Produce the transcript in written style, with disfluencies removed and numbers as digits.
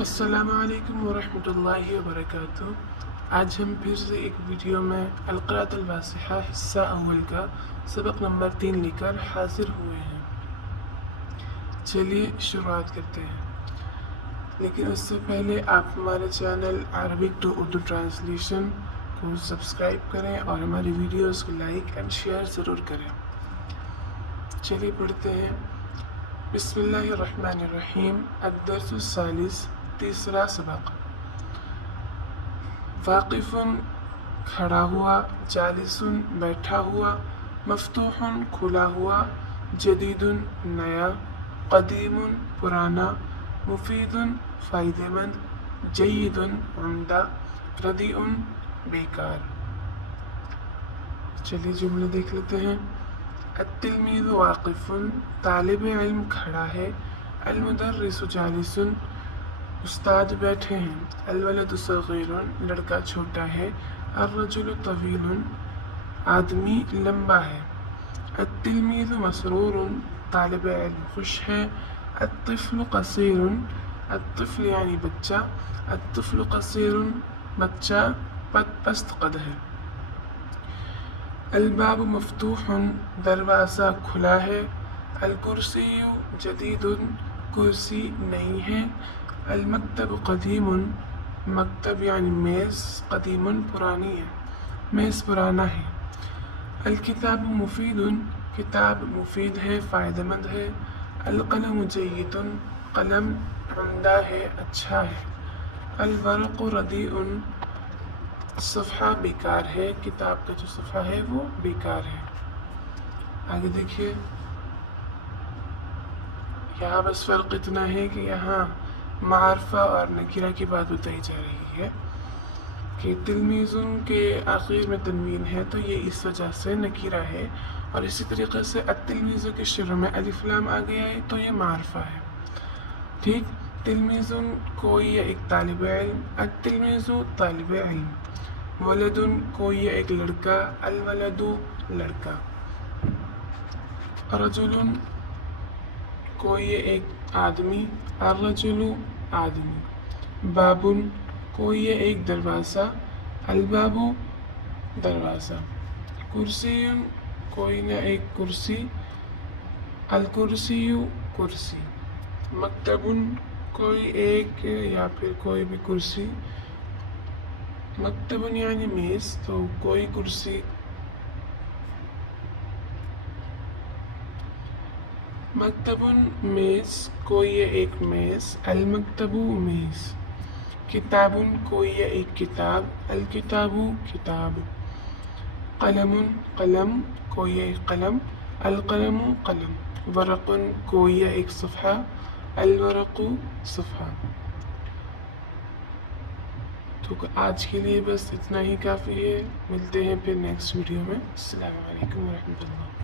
السلام علیکم ورحمۃ اللہ وبرکاتہ۔ آج ہم پھر سے ایک ویڈیو میں القراءۃ الواضحہ حصہ اول کا سبق نمبر 3 لے کر حاضر ہوئے ہیں۔ چلیے شروعات کرتے ہیں، لیکن اس سے پہلے آپ ہمارے channel Arabic to Urdu translation کو سبسکرائب کریں اور ہماری ویڈیوز کو لائک اینڈ شیئر ضرور کریں۔ چلیے پڑھتے ہیں۔ بسم اللہ الرحمن الرحیم۔ الدرس الثالث، تیسرا سبق۔ واقف کھڑا ہوا، جالس بیٹھا ہوا، مفتوح کھلا ہوا، جدید نیا، قدیم پرانا، مفید فائدہ مند، جید عمدہ، ردیء بیکار۔ چلیے جملے دیکھ لیتے ہیں۔ التلمیذ واقف، طالب علم کھڑا ہے، المدرس جالس، استاد بیٹھے ہیں، الولد صغیر، لڑکا چھوٹا ہے، الرجل طویل، آدمی لمبا ہے، التلمیذ مسرور، طالب علم خوش ہے، الطفل قصیر، الطفل یعنی بچہ، الطفل قصیر، بچہ پست قد ہے، الباب مفتوح، دروازہ کھلا ہے، الکرسی جدید، کرسی نئی ہے، المکتب قدیم، مکتب یعنی میز، قدیم پرانی ہے، میز پرانا ہے، الکتاب مفید، کتاب مفید ہے، فائدہ مند ہے، القلم جید، قلم عمدہ ہے، اچھا ہے، الورق ردیء، صفحہ بیکار ہے، کتاب کا جو صفحہ ہے وہ بیکار ہے۔ آگے دیکھیے، یہاں بس فرق اتنا ہے کہ یہاں معرفہ اور نکرہ کی بات بتائی جا رہی ہے کہ تلمیذن کے آخر میں تنوین ہے تو یہ اس وجہ سے نکرہ ہے، اور اسی طریقے سے التلمیذ کے شروع میں الف لام آ گیا ہے تو یہ معرفہ ہے۔ ٹھیک، تلمیذن کوئی یا ایک طالب علم، التلمیذ طالب علم، ولدن کوئی یا ایک لڑکا، الولد لڑکا، رجل کوئی ایک آدمی، الرجل آدمی، بابن کوئی ایک دروازہ، الباب دروازہ، کرسی کوئی نہ ایک کرسی، الکرسی کرسی، مکتب کوئی ایک یا پھر کوئی بھی کرسی، مکتب یعنی میز تو کوئی کرسی، مکتب میز کوئی ایک میز، المکتب میز، کتاب کوئی ایک کتاب، الکتاب کتاب، قلم قلم کوئی ایک قلم، القلم قلم، ورق کوئی ایک صفحہ، الورق صفحہ۔ تو آج کے لیے بس اتنا ہی کافی ہے، ملتے ہیں پھر نیکسٹ ویڈیو میں۔ السلام علیکم ورحمۃ اللہ۔